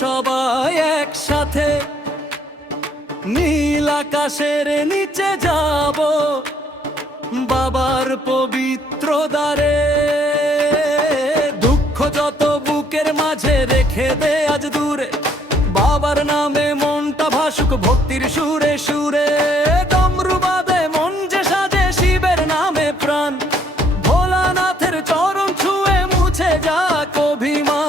সবাই একসাথে নীল আকাশের নিচে যাব বাবার পবিত্র দ্বারে। দুঃখ যত বুকের মাঝে রেখে দে আজ দূরে, বাবার নামে মনটা ভাসুক ভক্তির সুরে সুরে। ডমরু বাদে মন যে সাজে শিবের নামে প্রাণ, ভোলানাথের চরণ ছুঁয়ে মুছে যাক অভিমান।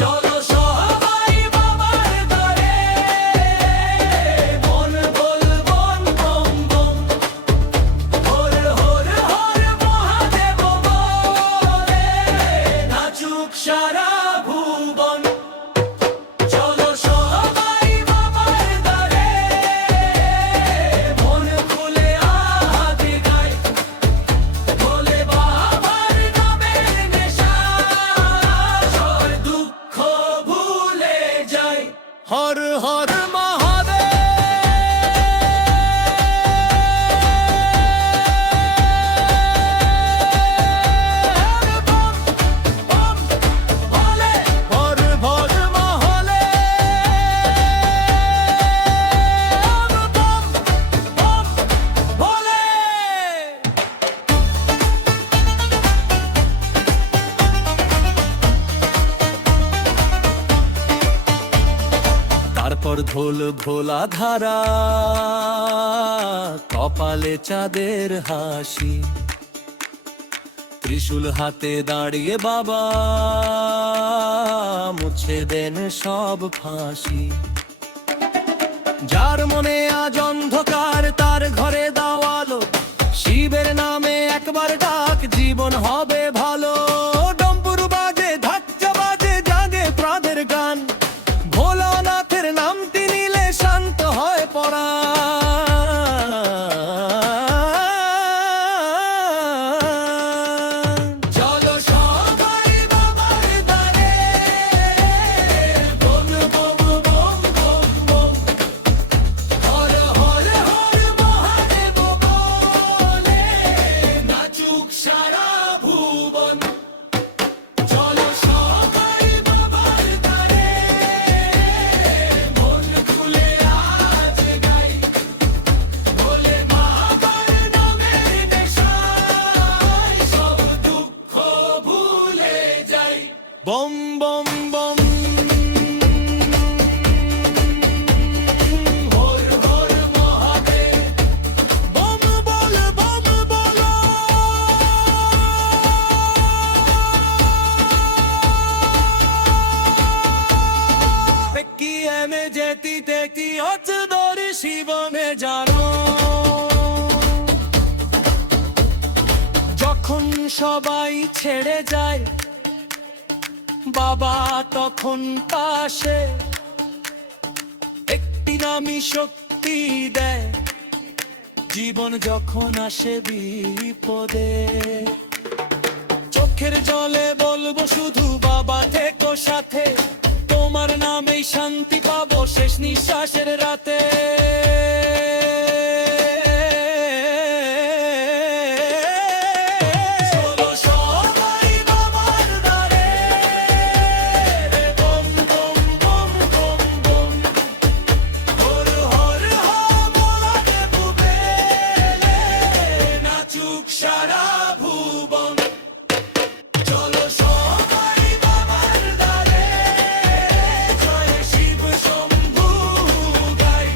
চলো সবাই বাবার দ্বারে, মন বল বন বম বম, হর হর হর মহাদেব বলে নাচুক সারা ভুবন। চলো সবাই বাবার দ্বারে, মন খুলে আজ গাই, বলে বাবার নামের নেশায় সব দুঃখ ভুলে যাই। হর হর মহাদেব। বম বম ভোলে, হর হর মহলে। বম বম ভোলে। তারপর ঢোল ভোলা ধারা, কপালে চাঁদের হাসি, ত্রিশূল হাতে দাঁড়িয়ে বাবা মুছে দেন সব ফাঁসি। যার মনে আজ অন্ধকার তার ঘরে দাও আলো, শিবের নামে একবার ডাক জীবন হবে ভালো। ডম্বুরু বাজে ধাক্কা বাজে জাগে প্রাণের গান, ভোলানাথের নামটি নিলে শান্ত হয় পরাণ। চলো সবাই বাবার দ্বারে, বম বম বম বম বম, হর হর হর মহাদেব বলে নাচুক সারা ভুবন। চলো সবাই বাবার দ্বারে, মন খুলে আজ গাই, বলে বাবার নামের নেশায় সব দুঃখ ভুলে যাই। বম বম বম, হর হর মহাদেব। বম বল বম বলো। Peki eme jeti teki otdori শিবনে জানো। যখন সবাই ছেড়ে যায় বাবা তখন পাশে একটি নামই শক্তি দেয়, জীবন যখন আসে বিপদে। চোখের জলে বলবো শুধু বাবা থেকো সাথে, তোমার নামেই শান্তি পাবো শেষ নিঃশ্বাসের রাতে। চলো সবাই বাবার দ্বারে, বম বম বম বম বম, হর হর হর মহাদেব বলে নাচুক সারা ভুবন। চলো সবাই বাবার দ্বারে, জয় শিব শম্ভু গাই,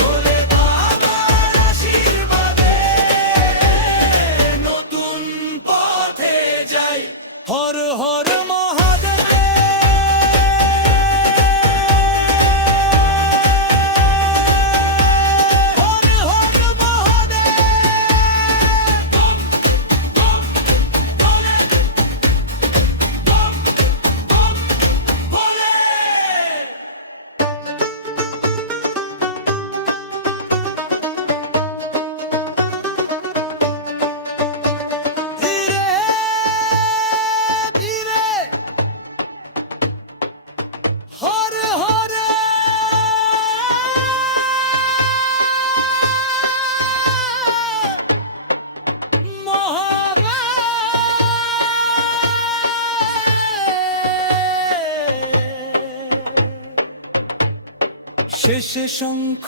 বলে বাবার আশীর্বাদে নতুন পথে যাই। হর হর মহাদেব। হর হর মহাদেব। বম শেষে শঙ্খ